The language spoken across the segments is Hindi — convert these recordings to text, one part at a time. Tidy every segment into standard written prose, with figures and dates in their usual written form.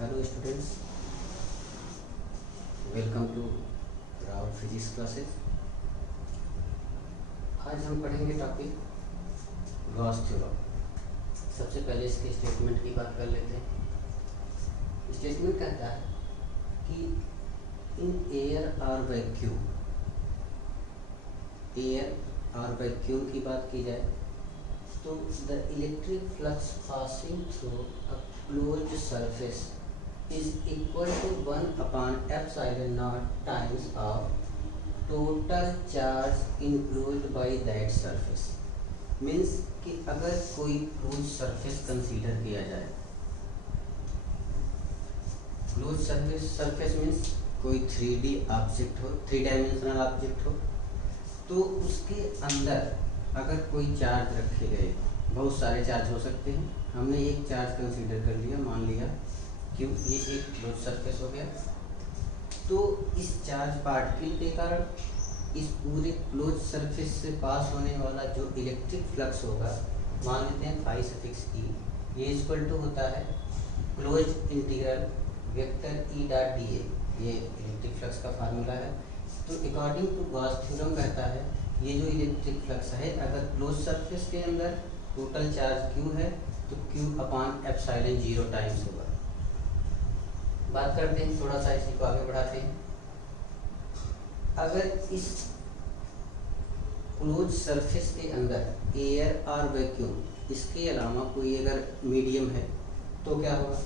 हेलो स्टूडेंट्स, वेलकम टू राउट फिजिक्स क्लासेस। आज हम पढ़ेंगे टॉपिक गॉस थ्योरम। सबसे पहले इसके स्टेटमेंट की बात कर लेते हैं। स्टेटमेंट कहता है कि इन एयर और वैक्यूम की बात की जाए तो the electric flux passing through a closed surface is equal to 1 upon epsilon naught times of total charge enclosed by that surface। Means कि अगर कोई क्लोज सरफेस कंसीडर किया जाए, क्लोज सरफेस मीन्स कोई 3D ऑब्जेक्ट हो, 3 डायमेंशनल ऑब्जेक्ट हो, तो उसके अंदर अगर कोई चार्ज रखे गए, बहुत सारे चार्ज हो सकते हैं। हमने एक चार्ज कंसीडर कर लिया, मान लिया क्यों, ये एक क्लोज सरफेस हो गया। तो इस चार्ज पार्टिकल के कारण इस पूरे क्लोज सरफेस से पास होने वाला जो इलेक्ट्रिक फ्लक्स होगा, मान लेते हैं फाई सफिक्स ई, ये इक्वल टू होता है close integral vector E dot D A. ये इलेक्ट्रिक फ्लक्स का फार्मूला है। तो अकॉर्डिंग टू गॉस थ्योरम कहता है ये जो इलेक्ट्रिक फ्लक्स है, अगर क्लोज सरफेस के अंदर टोटल चार्ज क्यू है तो क्यू अपॉन एप्सिलॉन 0 टाइम्स होगा। बात करते हैं, थोड़ा सा इसी को आगे बढ़ाते हैं। अगर इस क्लोज सरफेस के अंदर एयर और वैक्यूम, इसके अलावा कोई अगर मीडियम है तो क्या होगा,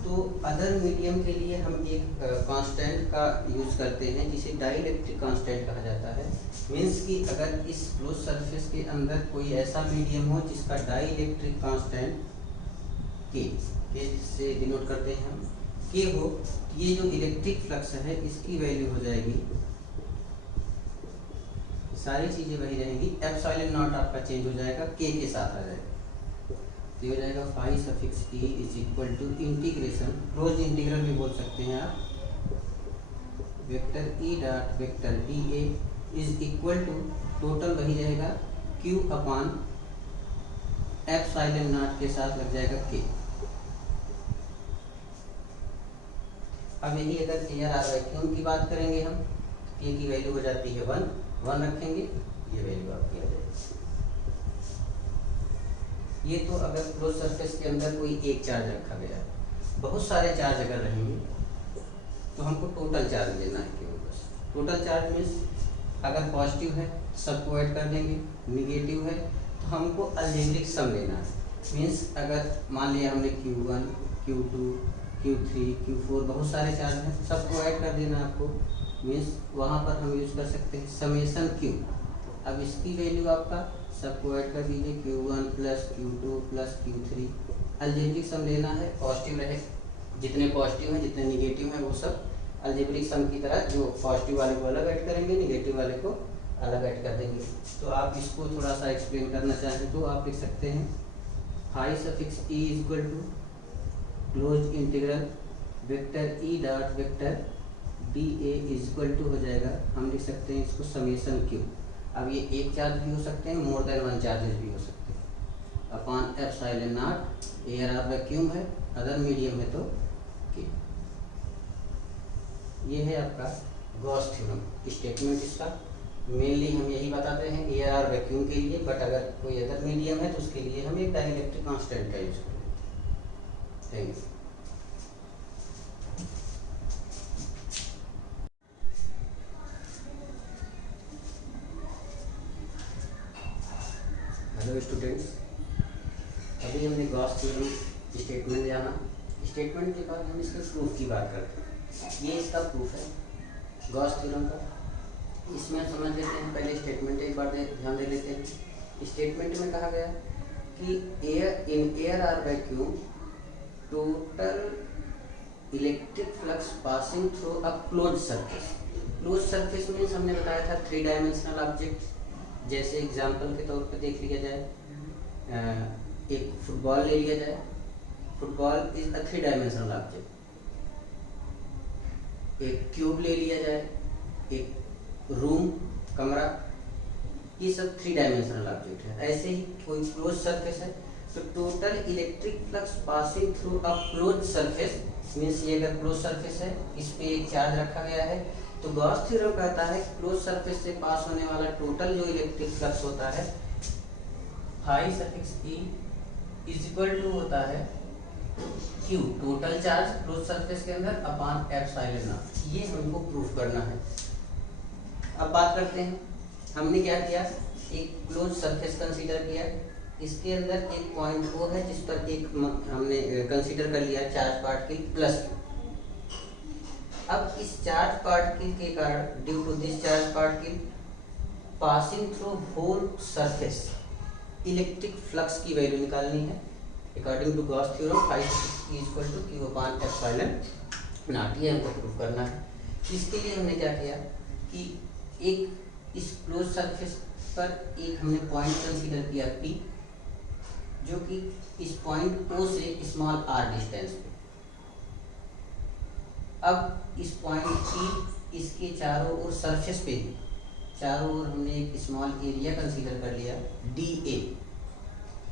तो अदर मीडियम के लिए हम एक कांस्टेंट का यूज करते हैं जिसे डाइलेक्ट्रिक कांस्टेंट कहा जाता है। मीन्स कि अगर इस क्लोज सरफेस के अंदर कोई ऐसा मीडियम हो जिसका डाइलेक्ट्रिक कांस्टेंट के से डिनोट करते हैं हम के हो, ये जो इलेक्ट्रिक फ्लक्स है इसकी वैल्यू हो जाएगी, सारी चीजें वही रहेंगी, एप्सिलॉन नॉट आपका चेंज हो जाएगा, के साथ आ जाएगा। तो ये हो जाएगा phi suffix E is equal to integration, close integral भी बोल सकते हैं आप, vector E dot vector d a is equal to total वही रहेगा क्यू अपॉन एप्सिलॉन नॉट के साथ लग जाएगा के। अब यही अगर एयर और वैक्यूम की बात करेंगे हम, के की वैल्यू हो जाती है 1 रखेंगे, ये वैल्यू आपकी आ जाएगी। ये तो अगर क्लोज सरफेस के अंदर कोई एक चार्ज रखा गया है, बहुत सारे चार्ज अगर रहेंगे तो हमको टोटल चार्ज लेना है केवल बस। टोटल चार्ज मीन्स अगर पॉजिटिव है सबको ऐड कर देंगे, निगेटिव है तो हमको अलजेब्रिक सम लेना है। मीन्स अगर मान लिया हमने Q1, Q2, Q3, Q4 बहुत सारे चार्ज हैं, सबको ऐड कर देना आपको। मीन्स वहाँ पर हम यूज कर सकते हैं समेशन Q। अब इसकी वैल्यू आपका सबको ऐड कर दीजिए, Q1 plus Q2 plus Q3। Algebraic सम लेना है, पॉजिटिव रहे, जितने पॉजिटिव हैं जितने निगेटिव हैं वो सब अलजेब्रिक सम की तरह, जो पॉजिटिव वाले को अलग ऐड करेंगे, निगेटिव वाले को अलग ऐड कर देंगे। तो आप इसको थोड़ा सा एक्सप्लेन करना चाहें तो आप लिख सकते हैं phi suffix E is equal to close integral vector E dot vector d a is equal to हो जाएगा, हम लिख सकते हैं इसको समेशन क्यू। अब ये एक चार्ज भी हो सकते हैं, मोर देन 1 चार्जेस भी हो सकते हैं, अपॉन एप्सिलॉन नॉट, एयर और वैक्यूम है, अदर मीडियम है तो के। ये है आपका गॉस थ्योरम स्टेटमेंट। इसका मेनली हम यही बताते हैं एयर और वैक्यूम के लिए, बट अगर कोई अदर मीडियम है तो उसके लिए हम एक डाइलेक्ट्रिक कांस्टेंट का यूज करेंगे। Thank you. हेलो स्टूडेंट्स, अभी हमने गॉस थ्योरम स्टेटमेंट जाना। स्टेटमेंट के बाद हम इसके प्रूफ की बात करते हैं। ये इसका प्रूफ है गॉस थ्योरम का। इसमें समझ लेते हैं, पहले स्टेटमेंट एक बार ध्यान दे लेते हैं। स्टेटमेंट में कहा गया कि एयर और vacuum total electric flux passing through a close surface. Close surface means हमने बताया था 3 डायमेंशनल ऑब्जेक्ट। जैसे एग्जांपल के तौर पे देख लिया जाए, एक फुटबॉल ले लिया जाए, football is a 3 dimensional object. एक क्यूब ले लिया जाए, एक रूम, कमरा, ये सब 3 डायमेंशनल ऑब्जेक्ट है। ऐसे ही कोई क्लोज सरफेस है तो total electric flux passing through a close surface means ये अगर क्लोज सरफेस है, इस पे एक चार्ज रखा गया है, तो गॉस थ्योरम कहता है क्लोज सरफेस से पास होने वाला टोटल जो इलेक्ट्रिक फ्लक्स होता है phi suffix E is equal to होता है Q total charge close surface के अंदर अपॉन एप्सिलॉन नॉट। ये हमको प्रूफ करना है। अब बात करते हैं, हमने क्या किया, एक क्लोज सरफेस कंसीडर किया, इसके अंदर एक पॉइंट वो है जिस पर एक हमने कंसीडर कर लिया चार्ज पार्टिकल प्लस क्यू। अब इस चार्ज पार्टिकल के कारण due to this charge particle passing through whole surface electric flux की वैल्यू निकालनी है according to Gauss theorem phi is equal to Q upon epsilon naught. ये हमको प्रूफ करना है। इसके लिए हमने क्या किया कि एक इस क्लोज सरफेस पर एक हमने पॉइंट कंसीडर किया P, जो कि इस पॉइंट O से स्मॉल r डिस्टेंस पे। अब इस पॉइंट P इसके चारों ओर सरफेस पे चारों ओर हमने एक स्मॉल एरिया कंसीडर कर लिया dA।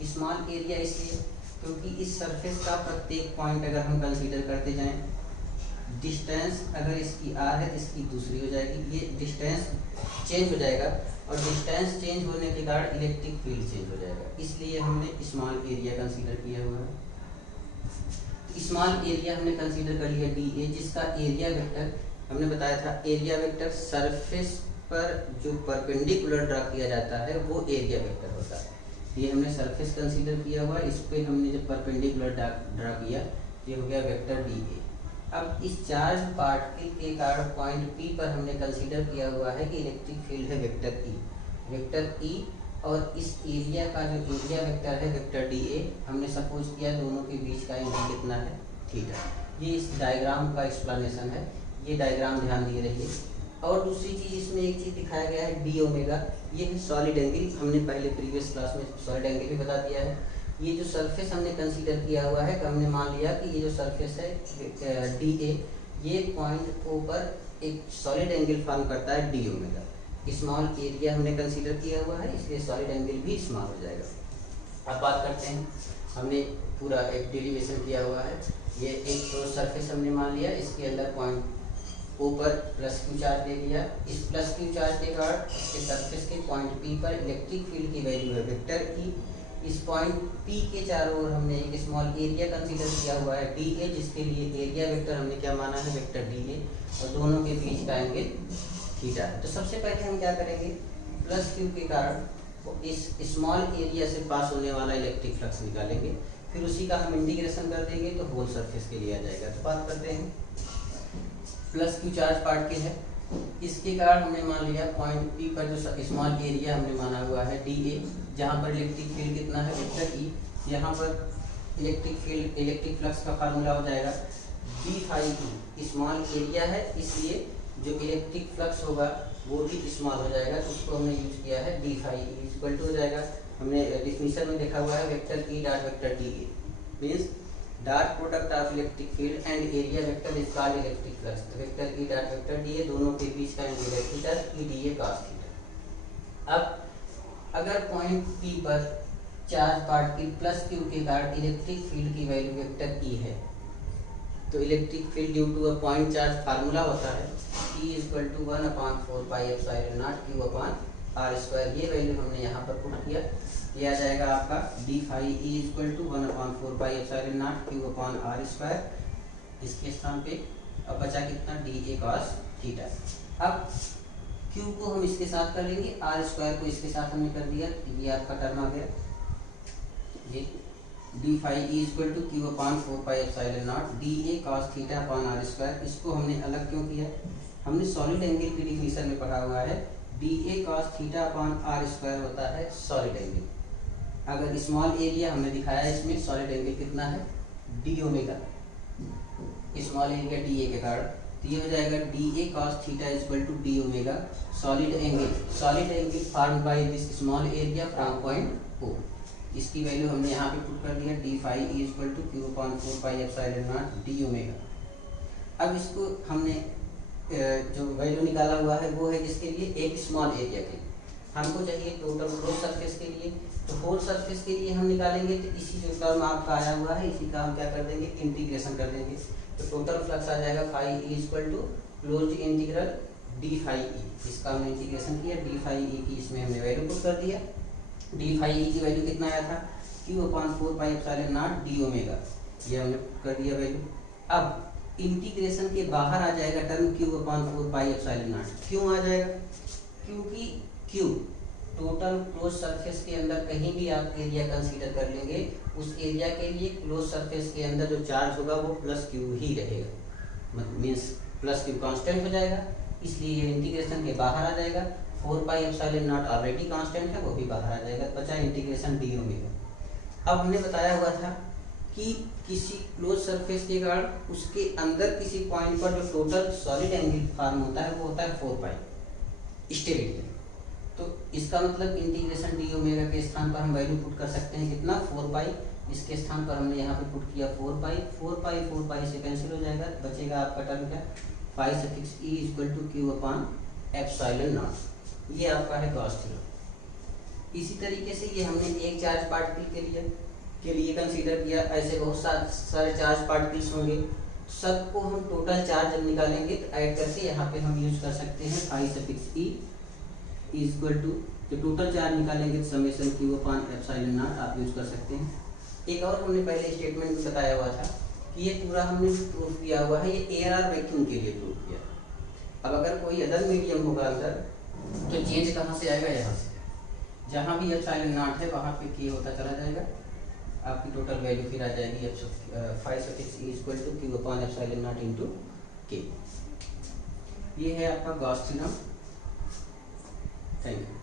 स्मॉल एरिया इसलिए क्योंकि इस सरफेस का प्रत्येक पॉइंट अगर हम कंसीडर करते जाएं, डिस्टेंस अगर इसकी r है तो इसकी दूसरी हो जाएगी, ये डिस्टेंस चेंज हो जाएगा और डिस्टेंस चेंज होने के कारण इलेक्ट्रिक फील्ड चेंज हो जाएगा। इसलिए हमने स्मॉल एरिया कंसीडर किया हुआ है। स्मॉल एरिया हमने कंसीडर कर लिया dA, जिसका एरिया वेक्टर हमने बताया था, एरिया वेक्टर सरफेस पर जो परपेंडिकुलर ड्रा किया जाता है वो एरिया वेक्टर होता है। ये हमने सरफेस कंसीडर किया हुआ, इस पे हमने जब परपेंडिकुलर ड्रा किया ये हो गया वेक्टर dA। अब इस चार्ज पार्टिकल के कारण पॉइंट P पर हमने कंसीडर किया हुआ है कि इलेक्ट्रिक फील्ड है वेक्टर E और इस एरिया का जो एरिया वेक्टर है वेक्टर dA। हमने सपोज किया दोनों के बीच का एंगल कितना है, थीटा। ये इस डायग्राम का एक्सप्लेनेशन है, ये डायग्राम ध्यान दिए रहिए। और दूसरी चीज इसमें एक चीज दिखाया गया है डी ओमेगा, ये है सॉलिड एंगल। हमने पहले प्रीवियस क्लास में सॉलिड एंगल भी बता दिया है। ये जो सरफेस हमने कंसीडर किया हुआ है, हमने मान लिया कि ये जो सरफेस है dA, ये पॉइंट O पर एक सॉलिड एंगल फॉर्म करता है डी ओमेगा। स्मॉल एरिया हमने कंसीडर किया हुआ है, इसलिए सॉलिड एंगल भी स्मॉल हो जाएगा। अब बात करते हैं, हमने पूरा एक डेरिवेशन किया हुआ है। ये एक क्लोज सरफेस हमने मान लिया, इसके अंदर पॉइंट O पर प्लस क्यू चार्ज दे दिया। इस प्लस क्यू चार्ज के कारण इसके सरफेस के पॉइंट P पर इलेक्ट्रिक फील्ड की वैल्यू है वेक्टर E। इस पॉइंट P के चारों ओर हमने एक स्मॉल एरिया कंसीडर किया हुआ है dA, जिसके लिए एरिया वेक्टर हमने क्या माना है वेक्टर dA, और दोनों के बीच का एंगल थीटा है। तो सबसे पहले हम क्या करेंगे, प्लस क्यू के कारण इस स्मॉल एरिया से पास होने वाला इलेक्ट्रिक फ्लक्स निकालेंगे, फिर उसी का हम इंटीग्रेशन कर देंगे तो होल सरफेस के लिए आ जाएगा। तो बात करते हैं, प्लस क्यू चार्ज पार्टिकल है, इसके कारण हमने मान लिया पॉइंट P पर जो स्मॉल एरिया हमने माना हुआ है dA, जहाँ पर इलेक्ट्रिक फील्ड कितना है वेक्टर E। यहाँ पर इलेक्ट्रिक फ्लक्स का फार्मूला हो जाएगा d phi E। Small area है इसलिए जो इलेक्ट्रिक फ्लक्स होगा वो भी स्मॉल हो जाएगा, तो उसको हमने यूज किया है d phi E equal to हो जाएगा। हमने डिफिनीशन में देखा हुआ है vector E dot vector dA means dot product of electric field and area vector is called electric flux. तो vector E dot vector dA, दोनों के बीच का एंगल है theta, E dA cos theta. अब अगर पॉइंट P पर चार्ज पार्टिकल प्लस क्यू के कारण इलेक्ट्रिक फील्ड की वैल्यू वेक्टर E है, तो electric field due to a point charge formula होता है E equal to 1/4 pi epsilon naught Q upon R square. ये वैल्यू हमने यहाँ पर पुट किया, ये आ जाएगा आपका d phi E equal to 1/4 pi epsilon naught Q upon R square. इसके स्थान पे अब बचा कितना dA cos थीटा। अब Q को हम इसके साथ कर लेंगे, R स्क्वायर को इसके साथ हमने कर दिया, ये आपका टर्म आ गया। ये d phi E equal to Q upon 4 pi epsilon naught dA cos theta upon R square. इसको हमने अलग क्यों किया, हमने सॉलिड एंगल की डिफिनीशन में पढ़ा हुआ है dA cos theta upon R square होता है सॉलिड एंगल। अगर स्मॉल एरिया हमने दिखाया है, इसमें सॉलिड एंगल कितना है d omega, small area dA के कारण, तो ये हो जाएगा dA cos theta equal to d omega solid angle formed by this small area from point O। इसकी वैल्यू हमने यहाँ पे पुट कर दिया d phi E equal to Q upon 4 pi epsilon not d omega. अब इसको हमने जो वैल्यू निकाला हुआ है वो है किसके लिए, एक स्मॉल एरिया के लिए। हमको चाहिए टोटल क्लोज सरफेस के लिए, तो होल सरफेस के लिए हम निकालेंगे तो इसी जो टर्म आपका आया हुआ है इसी का हम क्या कर देंगे, इंटीग्रेशन कर देंगे। तो टोटल फ्लक्स आ जाएगा phi E equal to close integral d phi E, इसका हमने इंटीग्रेशन किया, डी फाई ई की इसमें हमने वैल्यू पुट कर दिया। डी फाई ई की वैल्यू कितना आया था, Q/4πε0 डी ओमेगा, ये हमने कर दिया वैल्यू। अब इंटीग्रेशन के बाहर आ जाएगा टर्म Q/4πε0, क्यों आ जाएगा, क्योंकि Q टोटल क्लोज सरफेस के अंदर कहीं भी आप एरिया कंसीडर कर लेंगे, उस एरिया के लिए क्लोज सरफेस के अंदर जो चार्ज होगा वो प्लस क्यू ही रहेगा, मीन्स प्लस क्यू कांस्टेंट हो जाएगा, इसलिए ये इंटीग्रेशन के बाहर आ जाएगा। 4πε0 ऑलरेडी कांस्टेंट है, वो भी बाहर आ जाएगा, बचा इंटीग्रेशन डी ओमेगा। अब हमने बताया हुआ था कि किसी क्लोज सरफेस के कारण उसके अंदर किसी पॉइंट पर जो टोटल सॉलिड एंगल फॉर्म होता है वो होता है 4π स्टेरिक में। तो इसका मतलब इंटीग्रेशन डी ओमेगा के स्थान पर हम वैल्यू पुट कर सकते हैं कितना, 4π, इसके स्थान पर हमने यहाँ पे पुट किया 4π, 4π से कैंसिल हो जाएगा, बचेगा आपका टर्म क्या, phi suffix E equal to Q/ε0, ये आपका है गॉस थ्योरम। इसी तरीके से ये हमने एक चार्ज पार्टिकल के लिए कंसीडर किया, ऐसे बहुत सारे चार्ज पार्टिकल्स होंगे, सबको हम टोटल चार्ज जब निकालेंगे तो ऐड करके यहाँ पे हम यूज कर सकते हैं phi suffix E equal to, जो टोटल चार्ज निकालेंगे तो समेशन Q/ε0 आप यूज कर सकते हैं। एक और हमने पहले स्टेटमेंट में बताया हुआ था कि ये पूरा हमने प्रूफ किया हुआ है, ये एयर और वैक्यूम के लिए प्रूफ किया। अब अगर कोई अदर मीडियम होगा अंदर तो चेंज कहाँ से आएगा, यहाँ से, जहाँ भी ε0 है वहाँ पे K होता चला जाएगा, आपकी टोटल वैल्यू फिर आ जाएगी phi suffix E equal to Q/ε0 into K। ये है आपका गॉस थ्योरम। Thank you.